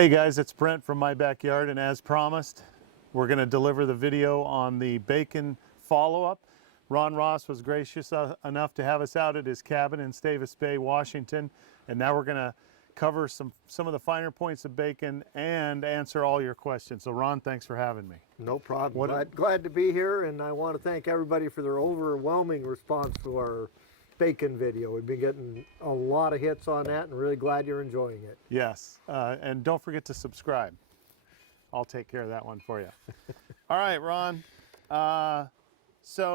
Hey guys, it's Brent from my backyard, and as promised, we're going to deliver the video on the bacon follow-up. Ron Ross was gracious enough to have us out at his cabin in Davis Bay, Washington, and now we're going to cover some of the finer points of bacon and answer all your questions. So Ron, thanks for having me. No problem. Glad to be here, and I want to thank everybody for their overwhelming response to our bacon video. We've been getting a lot of hits on that, and really glad you're enjoying it. Yes, and don't forget to subscribe. I'll take care of that one for you. All right, Ron. Some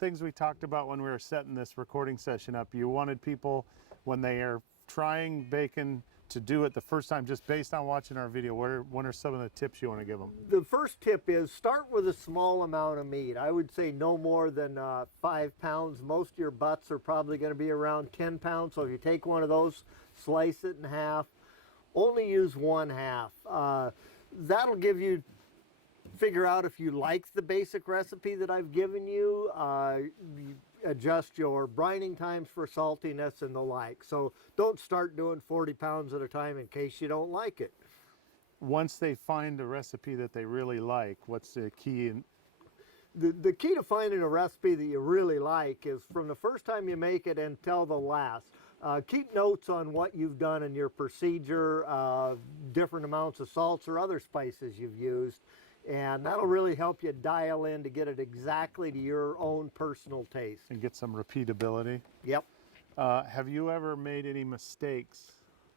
things we talked about when we were setting this recording session up. You wanted people, when they are trying bacon, to do it the first time just based on watching our video. What are some of the tips you want to give them? The first tip is start with a small amount of meat. I would say no more than 5 pounds. Most of your butts are probably going to be around 10 pounds. So if you take one of those, slice it in half. Only use 1/2. That'll give you, figure out if you like the basic recipe that I've given you. Adjust your brining times for saltiness and the like. So don't start doing 40 pounds at a time in case you don't like it. Once they find a recipe that they really like, what's the key? The key to finding a recipe that you really like is from the first time you make it until the last. Keep notes on what you've done in your procedure, different amounts of salts or other spices you've used. And that'll really help you dial in to get it exactly to your own personal taste. And get some repeatability. Yep. Have you ever made any mistakes?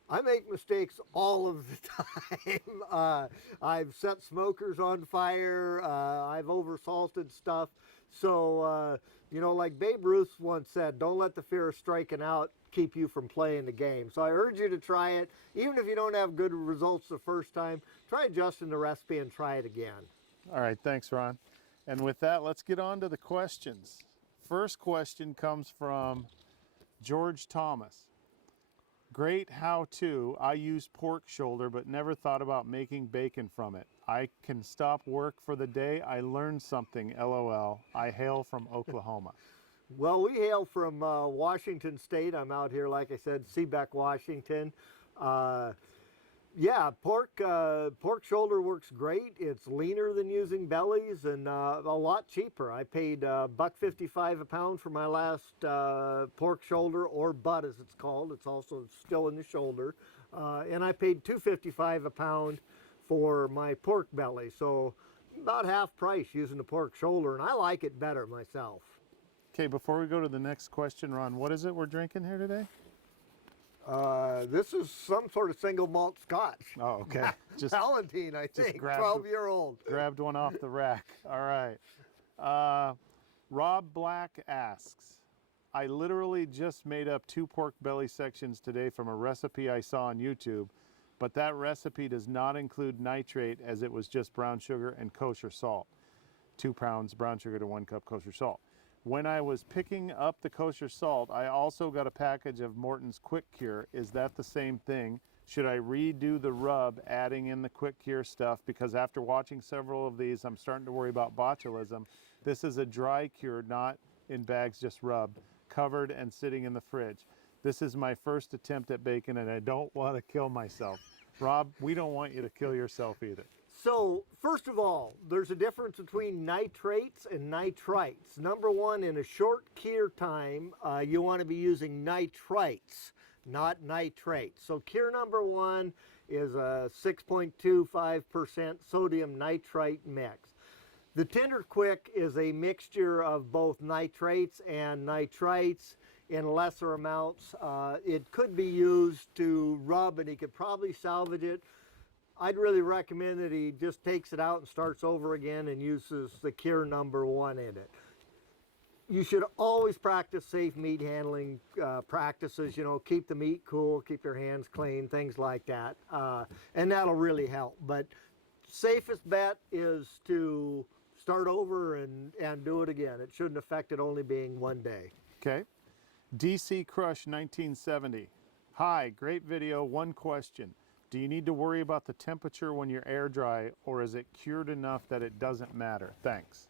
I make mistakes all of the time. I've set smokers on fire. I've oversalted stuff. So, you know, like Babe Ruth once said, don't let the fear of striking out keep you from playing the game. So I urge you to try it. Even if you don't have good results the first time, try adjusting the recipe and try it again. All right, thanks, Ron. And with that, let's get on to the questions. First question comes from George Thomas. Great how-to. I use pork shoulder, but never thought about making bacon from it. I can stop work for the day. I learned something, LOL. I hail from Oklahoma. Well, we hail from Washington State. I'm out here, like I said, Seabeck, Washington. Yeah, pork shoulder works great. It's leaner than using bellies and a lot cheaper. I paid $1.55 a pound for my last pork shoulder, or butt as it's called. It's also still in the shoulder. And I paid $2.55 a pound for my pork belly. So about half price using the pork shoulder, and I like it better myself. Okay, before we go to the next question, Ron, what is it we're drinking here today? This is some sort of single malt scotch. Oh, okay. Just Valentine, I think, 12-year-old. Grabbed one off the rack. All right. Rob Black asks, I literally just made up 2 pork belly sections today from a recipe I saw on YouTube, but that recipe does not include nitrate as it was just brown sugar and kosher salt. 2 pounds brown sugar to 1 cup kosher salt. When I was picking up the kosher salt, I also got a package of Morton's Quick Cure. Is that the same thing? Should I redo the rub, adding in the Quick Cure stuff? Because after watching several of these, I'm starting to worry about botulism. This is a dry cure, not in bags, just rubbed, covered and sitting in the fridge. This is my first attempt at bacon, and I don't want to kill myself. Rob, we don't want you to kill yourself either. So, first of all, there's a difference between nitrates and nitrites. Number one, in a short cure time, you want to be using nitrites, not nitrates. So cure number 1 is a 6.25% sodium nitrite mix. The Tender Quick is a mixture of both nitrates and nitrites in lesser amounts. It could be used to rub, and he could probably salvage it. I'd really recommend that he just takes it out and starts over again and uses the cure number 1 in it. You should always practice safe meat handling practices, you know, keep the meat cool, keep your hands clean, things like that. And that'll really help. But safest bet is to start over and do it again. It shouldn't affect it only being 1 day. Okay. DC Crush 1970. Hi, great video. One question. Do you need to worry about the temperature when you're air dry, or is it cured enough that it doesn't matter? Thanks.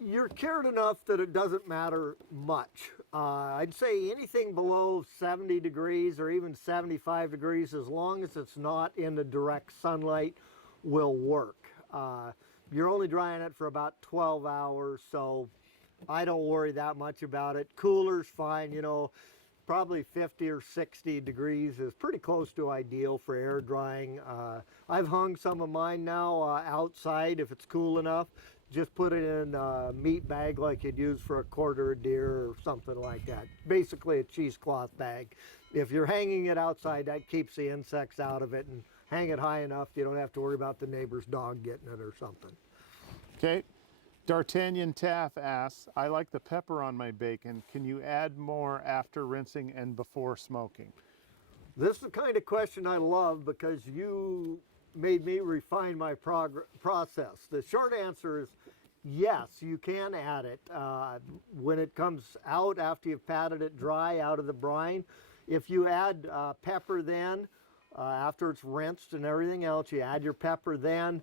You're cured enough that it doesn't matter much. I'd say anything below 70 degrees or even 75 degrees, as long as it's not in the direct sunlight, will work. You're only drying it for about 12 hours, so I don't worry that much about it. Cooler's fine, you know, probably 50 or 60 degrees is pretty close to ideal for air drying. I've hung some of mine now outside if it's cool enough. Just put it in a meat bag like you'd use for a quarter of deer or something like that. Basically a cheesecloth bag. If you're hanging it outside, that keeps the insects out of it, and hang it high enough you don't have to worry about the neighbor's dog getting it or something. Okay. D'Artagnan Taff asks, I like the pepper on my bacon. Can you add more after rinsing and before smoking? This is the kind of question I love because you made me refine my process. The short answer is yes, you can add it. When it comes out after you've patted it dry out of the brine, if you add pepper then, after it's rinsed and everything else, you add your pepper then,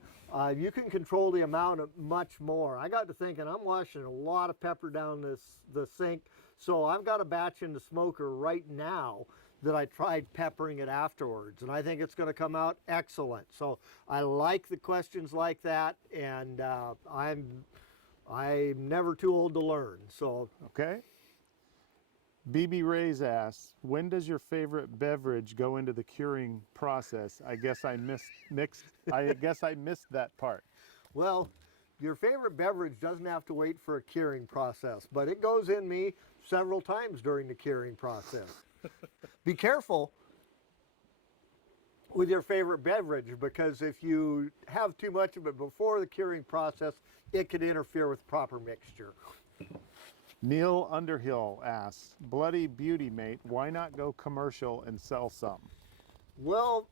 you can control the amount of much more. I got to thinking, I'm washing a lot of pepper down the sink, so I've got a batch in the smoker right now that I tried peppering it afterwards, and I think it's going to come out excellent. So I like the questions like that, and I'm never too old to learn. So okay. BB Ray's asks, when does your favorite beverage go into the curing process? I guess I missed that part. Well, your favorite beverage doesn't have to wait for a curing process, but it goes in me several times during the curing process. Be careful with your favorite beverage, because if you have too much of it before the curing process, it could interfere with proper mixture. Neil Underhill asks, Bloody Beauty Mate, why not go commercial and sell some? Well,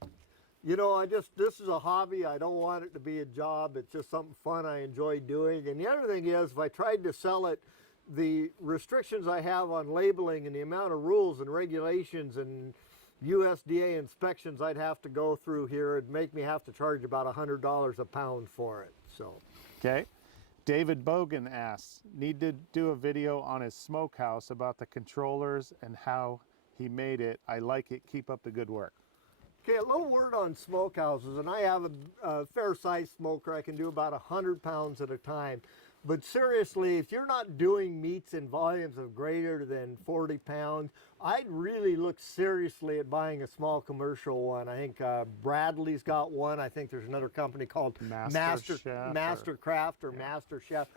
you know, this is a hobby. I don't want it to be a job. It's just something fun I enjoy doing. And the other thing is, if I tried to sell it, the restrictions I have on labeling and the amount of rules and regulations and USDA inspections I'd have to go through here would make me have to charge about $100 a pound for it. So, okay. David Bogan asks, need to do a video on his smokehouse about the controllers and how he made it. I like it. Keep up the good work. Okay, a little word on smokehouses, and I have a fair-sized smoker. I can do about 100 pounds at a time. But seriously, if you're not doing meats in volumes of greater than 40 pounds, I'd really look seriously at buying a small commercial one. I think Bradley's got one. I think there's another company called Mastercraft or Master Chef.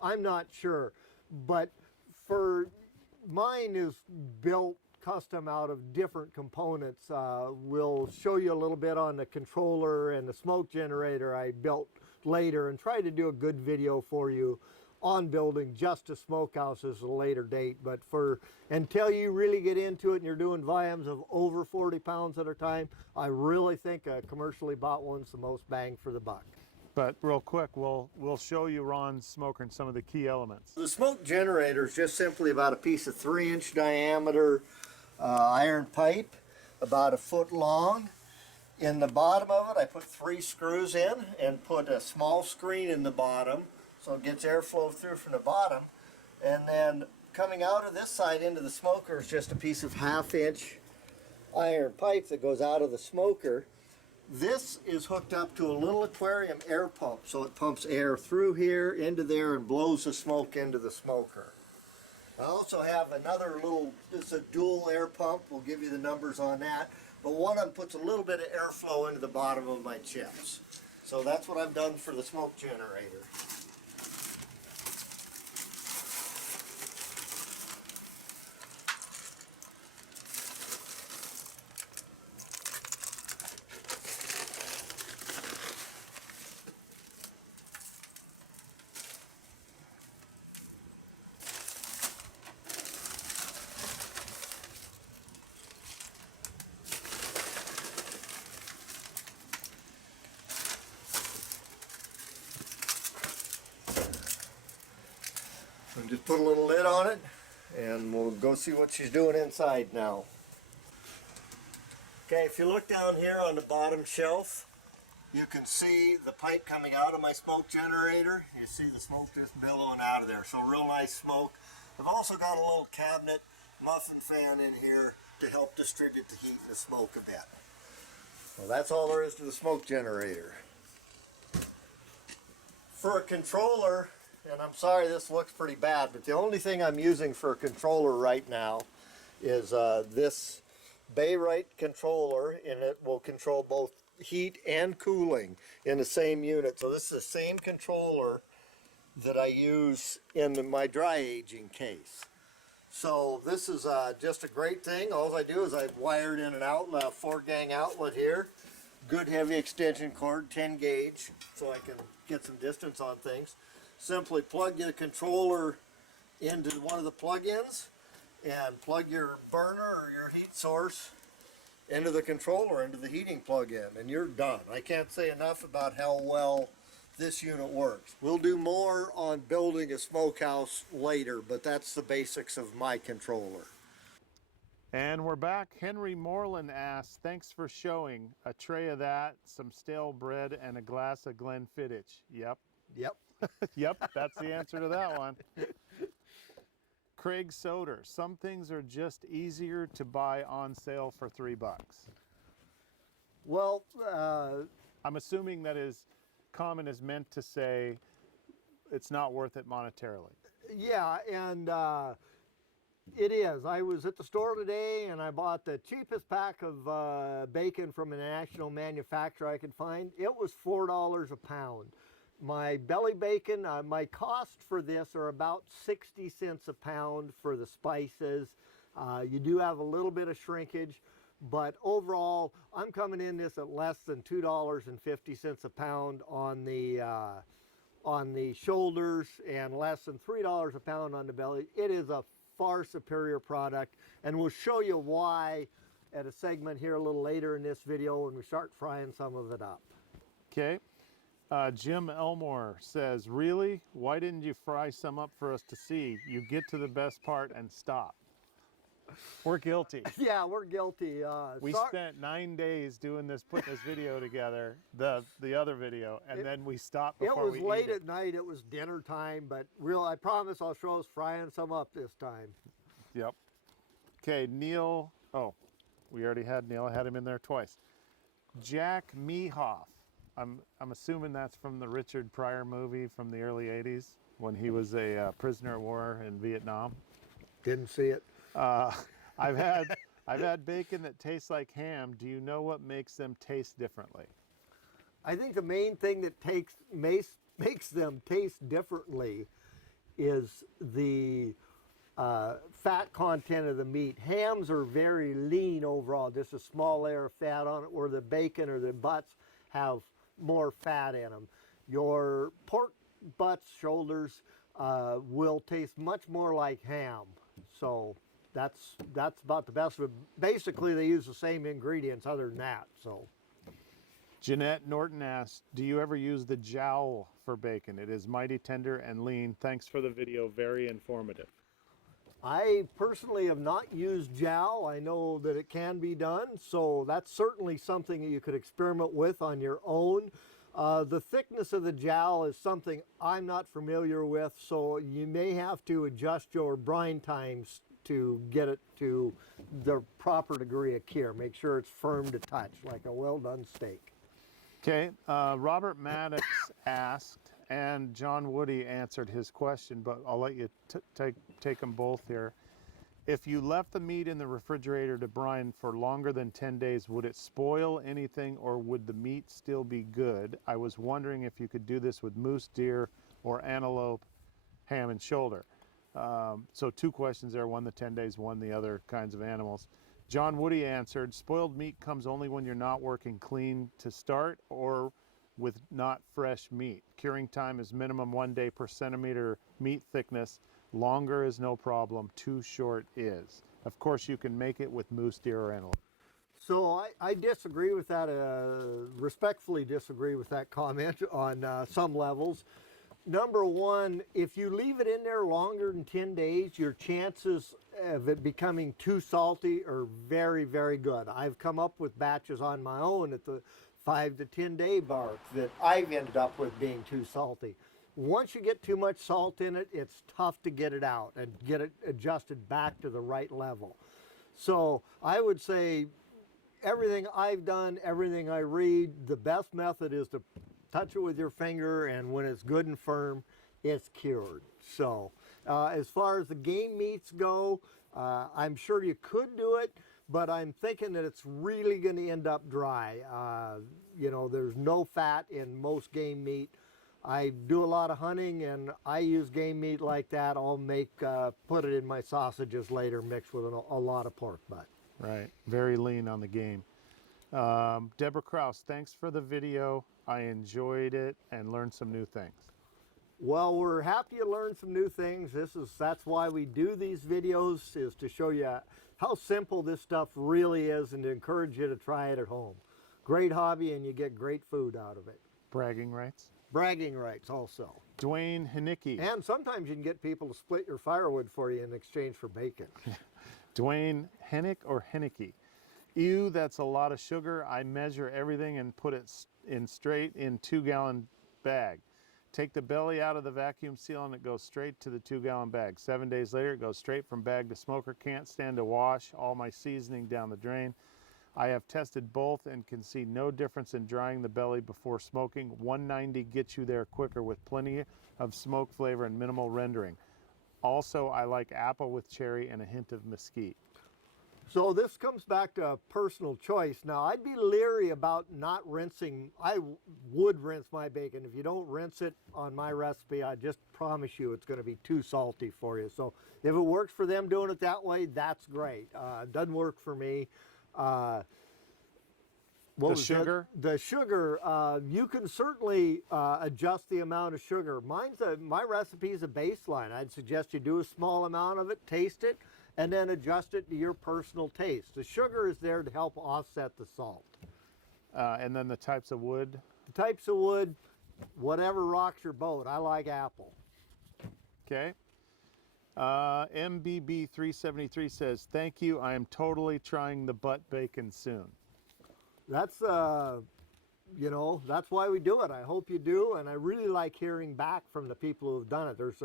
I'm not sure. But for mine is built custom out of different components. We'll show you a little bit on the controller and the smoke generator I built later, and try to do a good video for you on building just a smokehouse at a later date. But until you really get into it and you're doing volumes of over 40 pounds at a time, I really think a commercially bought one's the most bang for the buck. But real quick, we'll show you Ron's smoker and some of the key elements. The smoke generator is just simply about a piece of 3-inch diameter iron pipe, about 1 foot long. In the bottom of it, I put 3 screws in and put a small screen in the bottom so it gets airflow through from the bottom. And then coming out of this side into the smoker is just a piece of 1/2-inch iron pipe that goes out of the smoker. This is hooked up to a little aquarium air pump, so it pumps air through here, into there, and blows the smoke into the smoker. I also have another little, it's a dual air pump. We'll give you the numbers on that. But one of them puts a little bit of airflow into the bottom of my chips. So that's what I've done for the smoke generator. And just put a little lid on it, and we'll go see what she's doing inside now. Okay, if you look down here on the bottom shelf, you can see the pipe coming out of my smoke generator. You see the smoke just billowing out of there, so real nice smoke. I've also got a little cabinet muffin fan in here to help distribute the heat and the smoke a bit. Well, that's all there is to the smoke generator. For a controller, and I'm sorry this looks pretty bad, but the only thing I'm using for a controller right now is this Bayite controller, and it will control both heat and cooling in the same unit. So this is the same controller that I use in my dry aging case. So this is just a great thing. All I do is I've wired in an outlet, a 4-gang outlet here. Good heavy extension cord, 10 gauge, so I can get some distance on things. Simply plug your controller into one of the plug-ins and plug your burner or your heat source into the controller, into the heating plug-in, and you're done. I can't say enough about how well this unit works. We'll do more on building a smokehouse later, but that's the basics of my controller. And we're back. Henry Moreland asks, thanks for showing a tray of that, some stale bread, and a glass of Glenfiddich. Yep. Yep. Yep, that's the answer to that one. Craig Soder, some things are just easier to buy on sale for $3. Well, I'm assuming that his comment is meant to say it's not worth it monetarily. yeah, and it is. I was at the store today and I bought the cheapest pack of bacon from a national manufacturer I could find. It was $4 a pound. My belly bacon, my cost for this are about 60 cents a pound for the spices. You do have a little bit of shrinkage, but overall, I'm coming in this at less than $2.50 a pound on the shoulders and less than $3 a pound on the belly. It is a far superior product, and we'll show you why at a segment here a little later in this video when we start frying some of it up. Okay. Jim Elmore says, really? Why didn't you fry some up for us to see? You get to the best part and stop. We're guilty. Yeah, we're guilty. We spent 9 days doing this, putting this video together, the other video, and then we stopped before we It was late eat at night. It was dinner time, but I promise I'll show us frying some up this time. Yep. Okay, Neil. Oh, we already had Neil. I had him in there twice. Jack Mehoff. I'm assuming that's from the Richard Pryor movie from the early 80s when he was a prisoner of war in Vietnam. Didn't see it. I've had bacon that tastes like ham. Do you know what makes them taste differently? I think the main thing that makes them taste differently is the fat content of the meat. Hams are very lean overall, just a small layer of fat on it, where the bacon or the butts have more fat in them. Your pork butts, shoulders will taste much more like ham. So that's about the best of it. Basically, they use the same ingredients other than that. So Jeanette Norton asks, do you ever use the jowl for bacon? It is mighty tender and lean. Thanks for the video. Very informative. I personally have not used jowl. I know that it can be done, so that's certainly something that you could experiment with on your own. The thickness of the jowl is something I'm not familiar with, so you may have to adjust your brine times to get it to the proper degree of cure. Make sure it's firm to touch, like a well-done steak. Okay, Robert Maddox asked, and John Woody answered his question, but I'll let you take them both here. If you left the meat in the refrigerator to brine for longer than 10 days, would it spoil anything or would the meat still be good? I was wondering if you could do this with moose, deer, or antelope, ham, and shoulder. So two questions there, one the 10 days, one the other kinds of animals. John Woody answered, spoiled meat comes only when you're not working clean to start or with not fresh meat. Curing time is minimum 1 day per centimeter meat thickness. Longer is no problem, too short is. Of course, you can make it with moose, deer, or antelope. So I disagree with that, respectfully disagree with that comment on some levels. Number one, if you leave it in there longer than 10 days, your chances of it becoming too salty are very, very good. I've come up with batches on my own at the 5 to 10 day mark that I've ended up with being too salty. Once you get too much salt in it, it's tough to get it out and get it adjusted back to the right level. So I would say everything I've done, everything I read, the best method is to touch it with your finger, and when it's good and firm, it's cured. So as far as the game meats go, I'm sure you could do it, but I'm thinking that it's really going to end up dry. You know, there's no fat in most game meat. I do a lot of hunting, and I use game meat like that. I'll make, put it in my sausages later, mixed with a lot of pork butt. Right, very lean on the game. Deborah Kraus, thanks for the video. I enjoyed it and learned some new things. Well, we're happy you learned some new things. That's why we do these videos, is to show you how simple this stuff really is and to encourage you to try it at home. Great hobby, and you get great food out of it. Bragging rights. Bragging rights also. Dwayne Hanicki. And sometimes you can get people to split your firewood for you in exchange for bacon. Dwayne Hennick or Hennicky. Ew, that's a lot of sugar. I measure everything and put it in straight in 2-gallon bag. Take the belly out of the vacuum seal and it goes straight to the 2-gallon bag. 7 days later, it goes straight from bag to smoker. Can't stand to wash. All my seasoning down the drain. I have tested both and can see no difference in drying the belly before smoking. 190 gets you there quicker with plenty of smoke flavor and minimal rendering. Also, I like apple with cherry and a hint of mesquite. So this comes back to personal choice. Now, I'd be leery about not rinsing. I would rinse my bacon. If you don't rinse it on my recipe, I just promise you it's going to be too salty for you. So if it works for them doing it that way, that's great. It doesn't work for me. The sugar? The sugar, you can certainly adjust the amount of sugar. My recipe is a baseline. I'd suggest you do a small amount of it, taste it, and then adjust it to your personal taste. The sugar is there to help offset the salt. And then the types of wood? The types of wood, whatever rocks your boat. I like apple. Okay. MBB373 says, thank you. I am totally trying the butt bacon soon. That's, you know, that's why we do it. I hope you do, and I really like hearing back from the people who have done it. There's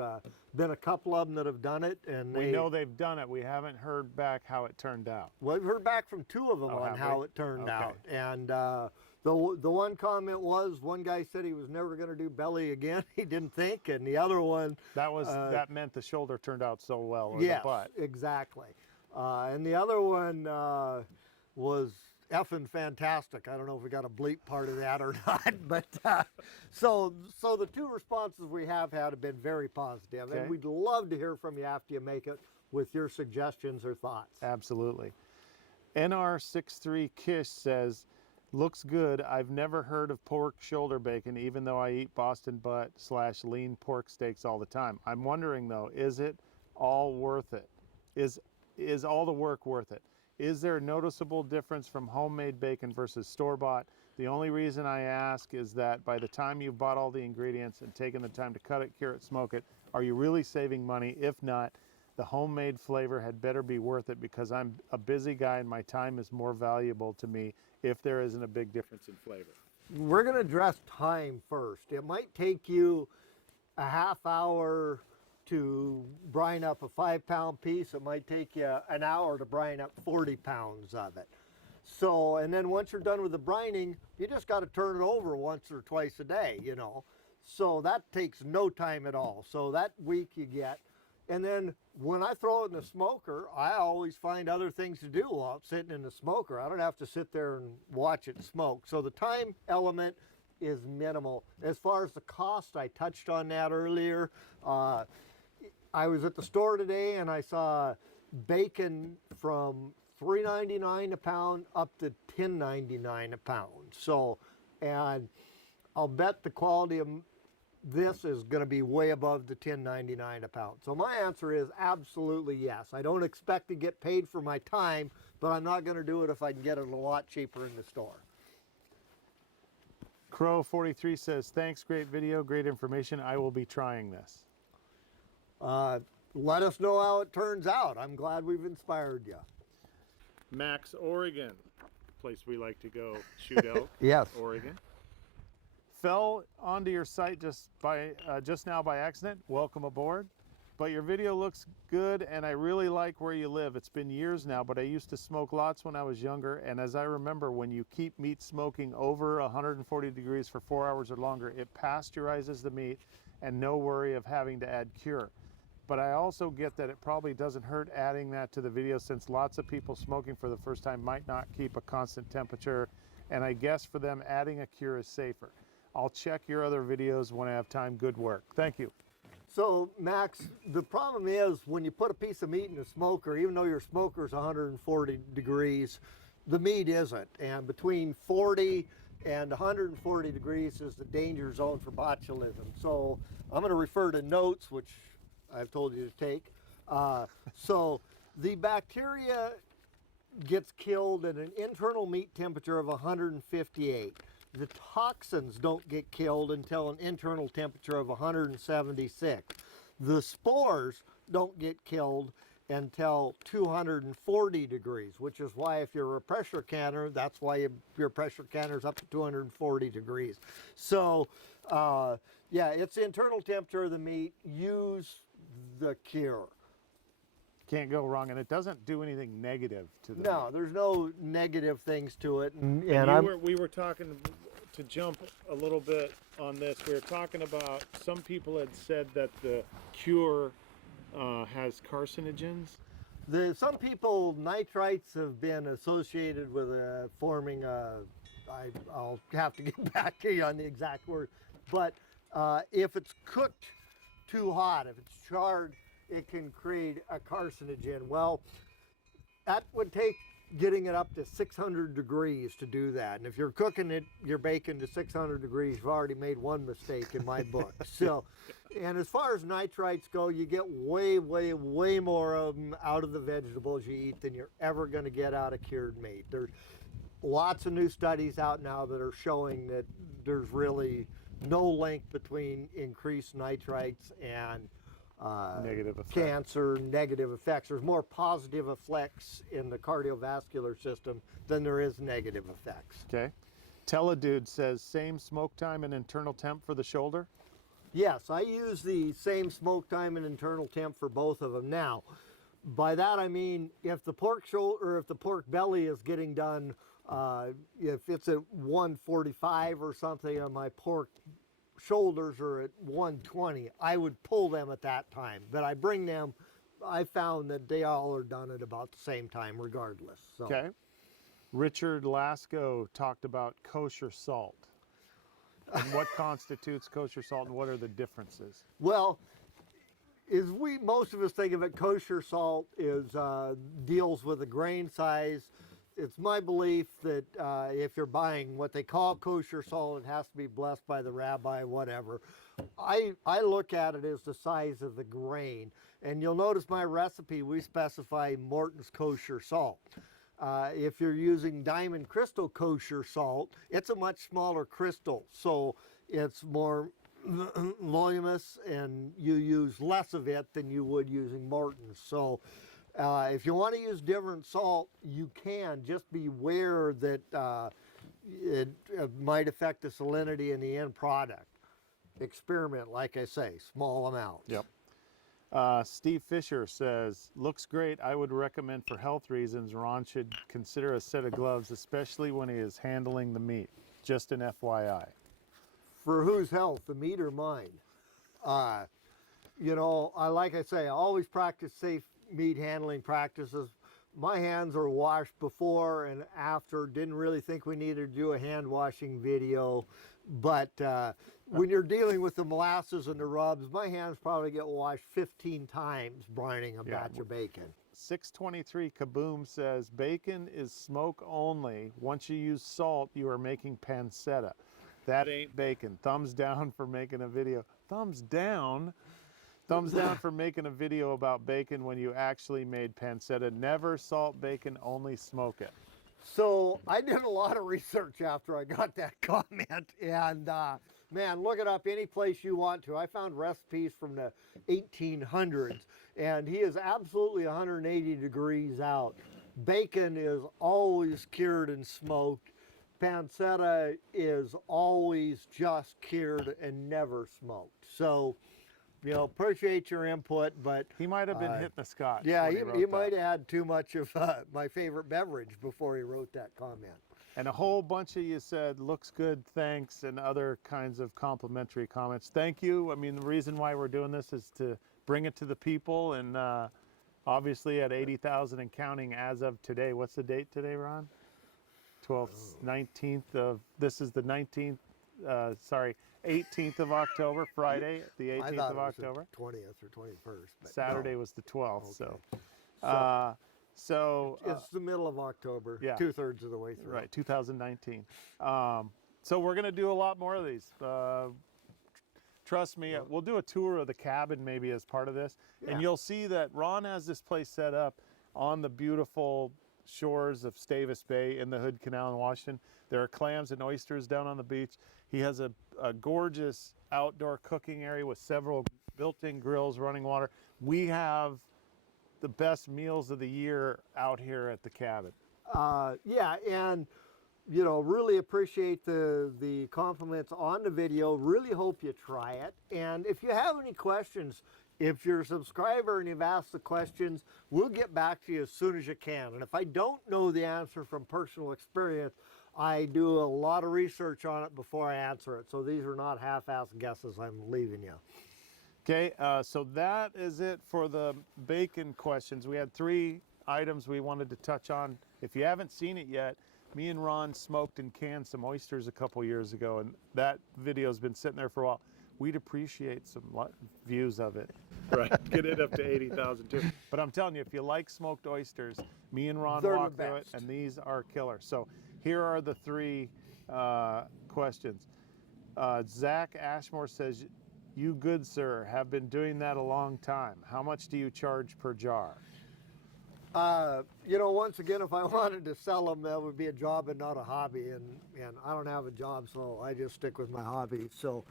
been a couple of them that have done it, and we know they've done it. We haven't heard back how it turned out. Well, we've heard back from 2 of them on how it turned out, and the one comment was, one guy said he was never going to do belly again. He didn't think, and the other one that meant the shoulder turned out so well, or yes, the butt. Exactly. And the other one was effing fantastic. I don't know if we got a bleep part of that or not, but so the 2 responses we have had have been very positive, okay. And we'd love to hear from you after you make it with your suggestions or thoughts. Absolutely. NR63 Kish says, looks good. I've never heard of pork shoulder bacon, even though I eat Boston butt / lean pork steaks all the time. I'm wondering though, is it all worth it? Is all the work worth it? Is there a noticeable difference from homemade bacon versus store-bought? The only reason I ask is that by the time you've bought all the ingredients and taken the time to cut it, cure it, smoke it, are you really saving money? If not, the homemade flavor had better be worth it, because I'm a busy guy and my time is more valuable to me if there isn't a big difference in flavor. We're going to address time first. It might take you a half hour to brine up a 5-pound piece. It might take you an hour to brine up 40 pounds of it. So, and then once you're done with the brining, you just got to turn it over once or twice a day, you know. So that takes no time at all. So that week you get. And then when I throw it in the smoker, I always find other things to do while it's sitting in the smoker. I don't have to sit there and watch it smoke. So the time element is minimal. As far as the cost, I touched on that earlier. I was at the store today and I saw bacon from $3.99 a pound up to $10.99 a pound. So, and I'll bet the quality of this is going to be way above the $10.99 a pound. So my answer is absolutely yes. I don't expect to get paid for my time, but I'm not going to do it if I can get it a lot cheaper in the store. Crow43 says, thanks, great video, great information. I will be trying this. Let us know how it turns out. I'm glad we've inspired you. Max, Oregon, place we like to go shoot elk. Yes. Oregon. fell onto your site just now by accident. Welcome aboard. But your video looks good, and I really like where you live. It's been years now, but I used to smoke lots when I was younger, and as I remember, when you keep meat smoking over 140 degrees for 4 hours or longer, it pasteurizes the meat and no worry of having to add cure. But I also get that it probably doesn't hurt adding that to the video, since lots of people smoking for the first time might not keep a constant temperature, and I guess for them adding a cure is safer. I'll check your other videos when I have time. Good work. Thank you. So, Max, the problem is when you put a piece of meat in a smoker, even though your smoker's 140 degrees, the meat isn't. And between 40 and 140 degrees is the danger zone for botulism. So I'm going to refer to notes, which I've told you to take. So the bacteria gets killed at an internal meat temperature of 158. The toxins don't get killed until an internal temperature of 176. The spores don't get killed until 240 degrees, which is why if you're a pressure canner, that's why your pressure canner is up to 240 degrees. So, yeah, it's the internal temperature of the meat. Use the cure. Can't go wrong, and it doesn't do anything negative to the No, meat. there's no negative things to it. We were talking, to jump a little bit on this, we were talking about, some people had said that the cure has carcinogens. Some people, nitrites have been associated with forming I'll have to get back to you on the exact word, but if it's cooked too hot, if it's charred, it can create a carcinogen. Well, that would take getting it up to 600 degrees to do that. And if you're cooking your bacon to 600 degrees, you've already made one mistake in my book. So, and as far as nitrites go, you get way, way, way more of them out of the vegetables you eat than you're ever going to get out of cured meat. There's lots of new studies out now that are showing that there's really no link between increased nitrites and Negative effect. cancer, negative effects. There's more positive effects in the cardiovascular system than there is negative effects. Okay. Teledude says, same smoke time and internal temp for the shoulder? Yes, I use the same smoke time and internal temp for both of them. Now, by that I mean if the pork shoulder or if the pork belly is getting done, if it's at 145 or something, and my pork shoulders are at 120, I would pull them at that time. But I bring them, I found that they all are done at about the same time regardless. So. Okay. Richard Lasco talked about kosher salt. And what constitutes kosher salt, and what are the differences? Well, most of us think of it, kosher salt deals with the grain size. It's my belief that if you're buying what they call kosher salt, it has to be blessed by the rabbi, whatever. I look at it as the size of the grain. And you'll notice my recipe, we specify Morton's kosher salt. If you're using Diamond Crystal kosher salt, it's a much smaller crystal. So it's more voluminous, and you use less of it than you would using Morton's. So if you want to use different salt, you can. Just beware that it might affect the salinity in the end product. Experiment, like I say, small amount. Yep. Steve Fisher says, looks great. I would recommend for health reasons Ron should consider a set of gloves, especially when he is handling the meat. Just an FYI. For whose health, the meat or mine? You know, like I say, I always practice safe meat handling practices. My hands are washed before and after. Didn't really think we needed to do a hand washing video, but when you're dealing with the molasses and the rubs, my hands probably get washed 15 times brining a batch of bacon. 623 Kaboom says, bacon is smoke only. Once you use salt, you are making pancetta. That ain't bacon. Thumbs down for making a video. Thumbs down? Thumbs down for making a video about bacon when you actually made pancetta. Never salt bacon, only smoke it. So I did a lot of research after I got that comment, and man, look it up any place you want to. I found recipes from the 1800s, and he is absolutely 180 degrees out. Bacon is always cured and smoked. pancetta is always just cured and never smoked. So, you know, appreciate your input, but He might have been hitting the scotch. yeah, when he wrote might that. have had too much of my favorite beverage before he wrote that comment. And a whole bunch of you said, looks good, thanks, and other kinds of complimentary comments. Thank you. I mean, the reason why we're doing this is to bring it to the people, and obviously at 80,000 and counting as of today. What's the date today, Ron? 12th, 19th of, this is the 19th, sorry, 18th of October, Friday, the I 18th thought of it was October. the 20th or 21st. But Saturday no. was the 12th, Okay. so It's the middle of October, yeah. 2/3 of the way through. right, 2019. So we're gonna do a lot more of these. Trust me, we'll do a tour of the cabin maybe as part of this, Yeah. and you'll see that Ron has this place set up on the beautiful shores of Stavis Bay in the Hood Canal in Washington. There are clams and oysters down on the beach. He has a gorgeous outdoor cooking area with several built-in grills, running water. We have the best meals of the year out here at the cabin. Yeah, and you know, really appreciate the compliments on the video. Really hope you try it. And if you have any questions, if you're a subscriber and you've asked the questions, we'll get back to you as soon as you can. And if I don't know the answer from personal experience, I do a lot of research on it before I answer it. So these are not half-assed guesses I'm leaving you. Okay, so that is it for the bacon questions. We had 3 items we wanted to touch on. If you haven't seen it yet, me and Ron smoked and canned some oysters a couple years ago, and that video's been sitting there for a while. We'd appreciate some views of it. Right, get it up to 80,000 too. But I'm telling you, if you like smoked oysters, me and Ron They're walked the through it, best. and these are killer. So here are the 3 questions. Zach Ashmore says, "You good sir, have been doing that a long time. How much do you charge per jar?" You know, once again, if I wanted to sell them, that would be a job and not a hobby. And I don't have a job, so I just stick with my hobby. So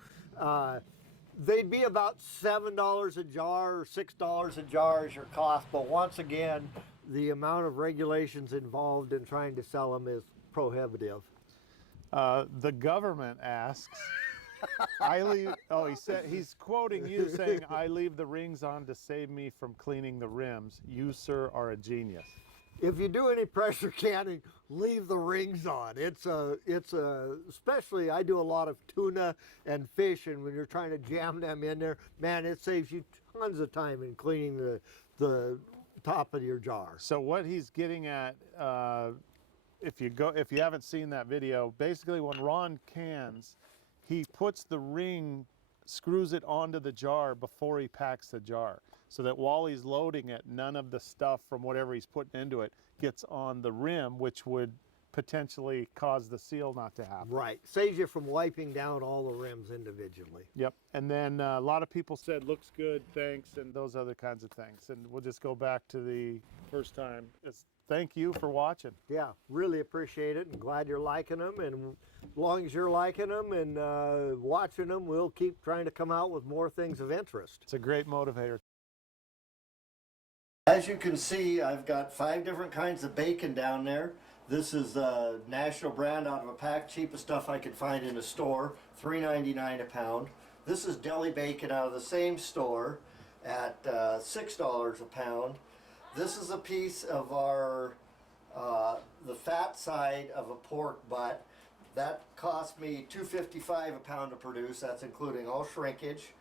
they'd be about $7 a jar or $6 a jar is your cost. But once again, the amount of regulations involved in trying to sell them is prohibitive. The government asks, I leave, oh, he said, he's quoting you saying, "I leave the rings on to save me from cleaning the rims. You, sir, are a genius." If you do any pressure canning, leave the rings on. Especially I do a lot of tuna and fish, and when you're trying to jam them in there, man, it saves you tons of time in cleaning the top of your jar. So what he's getting at, if you haven't seen that video, basically when Ron cans, he puts the ring, screws it onto the jar before he packs the jar, so that while he's loading it, none of the stuff from whatever he's putting into it gets on the rim, which would potentially cause the seal not to happen. Right. Saves you from wiping down all the rims individually. Yep. And then a lot of people said, "Looks good, thanks," and those other kinds of things. And we'll just go back to the first time. Thank you for watching. Yeah, really appreciate it and glad you're liking them. And as long as you're liking them and watching them, we'll keep trying to come out with more things of interest. It's a great motivator. As you can see, I've got 5 different kinds of bacon down there. This is the national brand out of a pack, cheapest stuff I could find in a store, $3.99 a pound. This is deli bacon out of the same store at $6 a pound. This is a piece of our, the fat side of a pork butt. That cost me $2.55 a pound to produce. That's including all shrinkage.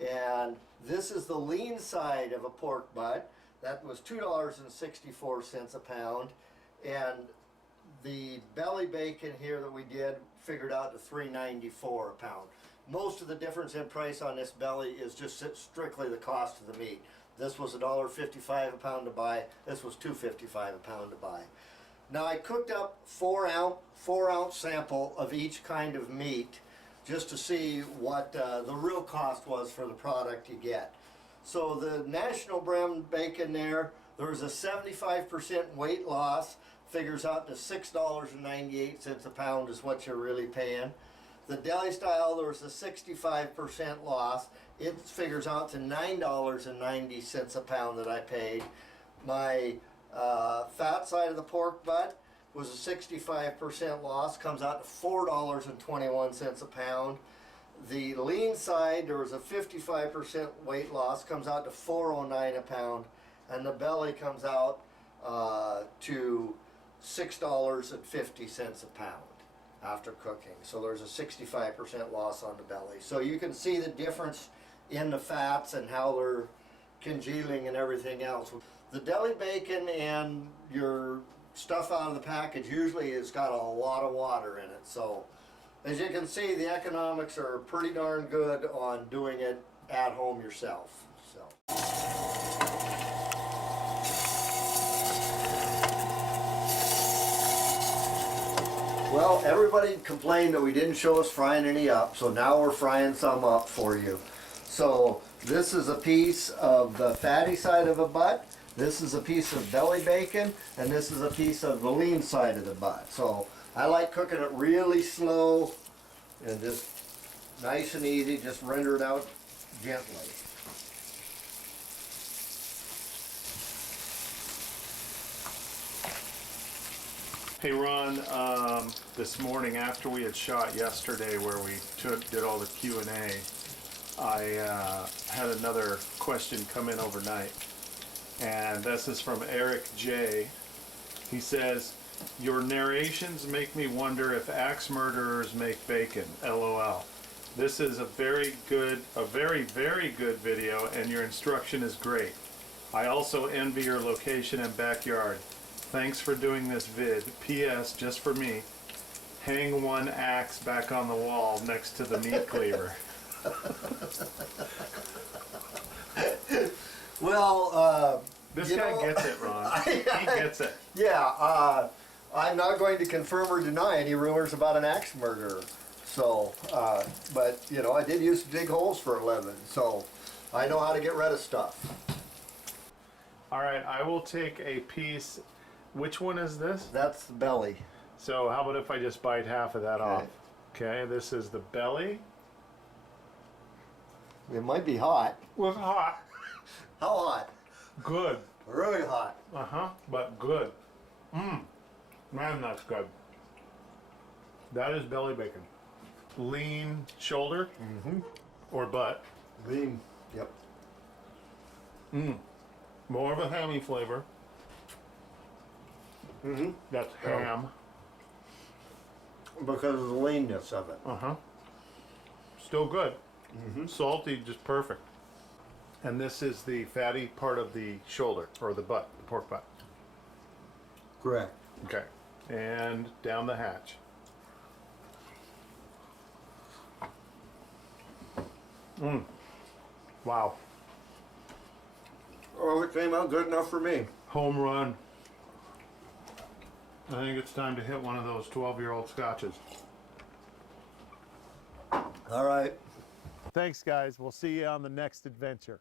And this is the lean side of a pork butt. That was $2.64 a pound. And the belly bacon here that we did figured out to $3.94 a pound. Most of the difference in price on this belly is just strictly the cost of the meat. This was $1.55 a pound to buy. This was $2.55 a pound to buy. Now I cooked up 4 ounce sample of each kind of meat just to see what the real cost was for the product you get. So the national brand bacon there was a 75% weight loss, figures out to $6.98 a pound is what you're really paying. The deli style, there was a 65% loss. It figures out to $9.90 a pound that I paid. My fat side of the pork butt was a 65% loss, comes out to $4.21 a pound. The lean side, there was a 55% weight loss, comes out to $4.09 a pound, and the belly comes out to $6.50 a pound after cooking. So there's a 65% loss on the belly. So you can see the difference in the fats and how they're congealing and everything else. The deli bacon and your stuff out of the package usually has got a lot of water in it. So as you can see, the economics are pretty darn good on doing it at home yourself. Well, everybody complained that we didn't show us frying any up, so now we're frying some up for you. So this is a piece of the fatty side of a butt, this is a piece of belly bacon, and this is a piece of the lean side of the butt. So I like cooking it really slow and just nice and easy, just render it out gently. Hey Ron, this morning after we had shot yesterday where we did all the Q&A, I had another question come in overnight. And this is from Eric J. He says, your narrations make me wonder if axe murderers make bacon, LOL. This is a very, very good video, and your instruction is great. I also envy your location and backyard. Thanks for doing this vid. P.S. just for me, hang one axe back on the wall next to the meat cleaver. Well, this guy gets it, Ron. He gets it. Yeah, I'm not going to confirm or deny any rumors about an axe murderer. So, but you know, I did used to dig holes for a living, so I know how to get rid of stuff. All right, I will take a piece. Which one is this? That's the belly. So how about if I just bite half of that off? Okay, this is the belly. It might be hot. Well, hot. How hot? Good. Really hot. Uh-huh, but good. Man, that's good. That is belly bacon. Lean shoulder or butt. Lean. Yep. More of a hammy flavor. That's ham. Because of the leanness of it. Still good. Salty, just perfect. And this is the fatty part of the shoulder, or the butt, the pork butt. Correct. Okay. And down the hatch. Wow. Oh, it came out good enough for me. Home run. I think it's time to hit one of those 12-year-old scotches. All right. Thanks, guys. We'll see you on the next adventure.